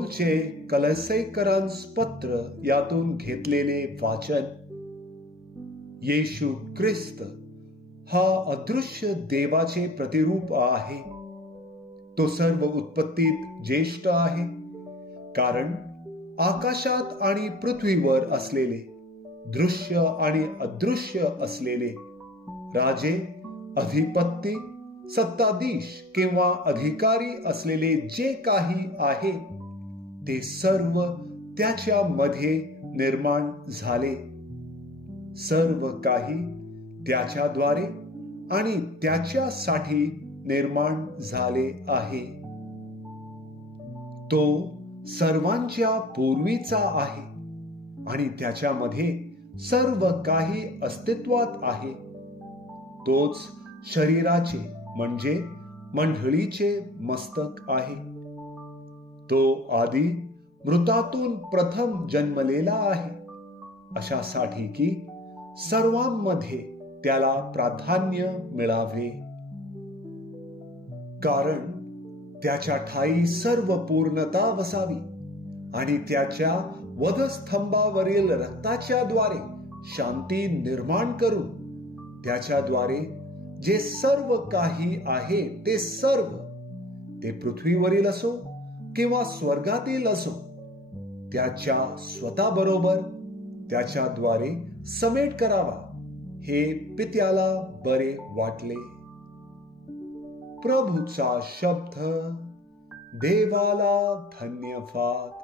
पौलचे कलसैकरांस पत्र यातून घेतलेले वाचन. येशू ख्रिस्त हा अदृश्य देवाचे प्रतिरूप आहे. तो सर्व उत्पत्तीत ज्येष्ठ आहे, कारण आकाशात आणि पृथ्वीवर असलेले, दृश्य आणि अदृश्य असलेले राजे, अधिपती, सत्ताधीश किंवा अधिकारी असलेले जे काही आहे ते सर्व त्याच्यामध्ये निर्माण झाले. सर्व काही त्याच्याद्वारे आणि त्याच्यासाठी निर्माण झाले आहे. तो सर्वांच्या पूर्वीचा आहे आणि त्याच्यामध्ये सर्व काही अस्तित्वात आहे. तोच शरीराचे म्हणजे मंडळीचे मस्तक आहे. तो आधी मृतातून प्रथम जन्मलेला आहे, अशासाठी की सर्वांमध्ये त्याला प्राधान्य मिळावे. कारण त्याच्या ठायी सर्व पूर्णता वसावी आणि त्याच्या वधस्तंभावरील रक्ताच्या द्वारे शांती निर्माण करून त्याच्याद्वारे जे सर्व काही आहे ते सर्व, ते पृथ्वीवरील असो किंवा स्वर्गातील असो, त्याच्या स्वतःबरोबर त्याच्याद्वारे समेट करावा, हे पित्याला बरे वाटले. प्रभूचा शब्द. देवाला धन्यवाद.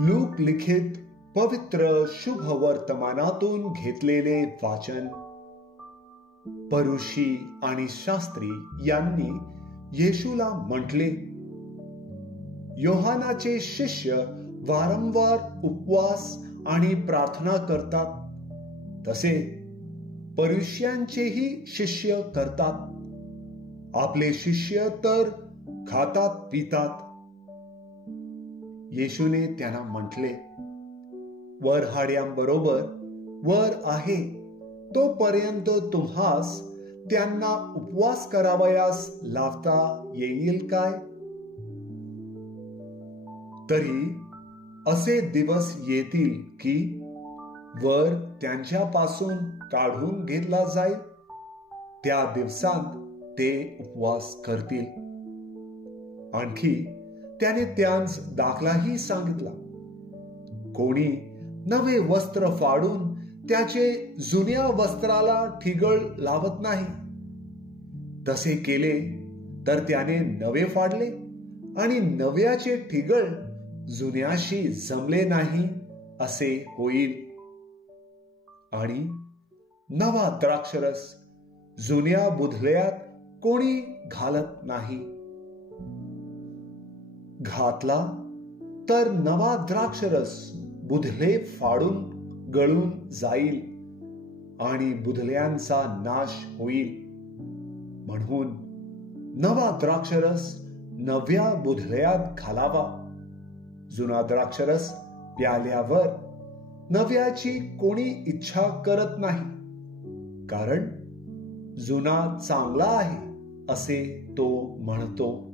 लूक लिखित पवित्र शुभ वर्तमानातून घेतलेले वाचन. परुषी आणि शास्त्री यांनी येशूला म्हटले, योहानाचे शिष्य वारंवार उपवास आणि प्रार्थना करतात, तसे परुष्यांचेही शिष्य करतात. आपले शिष्य तर खातात पितात. येशूने त्यांना म्हटले, वरहाड्यांबरोबर वर आहे तोपर्यंत तुम्हास त्यांना उपवास करावयास लावता येईल काय? तरी असे दिवस येतील की वर त्यांच्यापासून काढून घेतला जाईल. त्या दिवसांत ते उपवास करतील. आणखी त्याने त्यांस दाखलाही सांगितला. कोणी नवे वस्त्र फाडून त्याचे जुन्या वस्त्राला ठिगळ लावत नाही. तसे केले तर त्याने नवे फाडले आणि नव्याचे ठिगळ जुन्याशी जमले नाही असे होईल. आणि नवा द्राक्षरस जुन्या बुधल्यात कोणी घालत नाही. घातला तर नवा द्राक्षरस बुधले फाडून गळून जाईल आणि बुधल्यांचा नाश होईल. म्हणून नवा द्राक्षरस नव्या बुधल्यात घालावा. जुना द्राक्षरस प्याल्यावर नव्याची कोणी इच्छा करत नाही, कारण जुना चांगला आहे असे तो म्हणतो.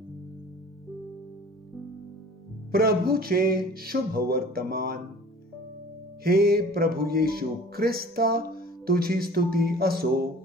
प्रभूचे शुभ वर्तमान. हे प्रभू येशू ख्रिस्ता, तुझी स्तुती असो.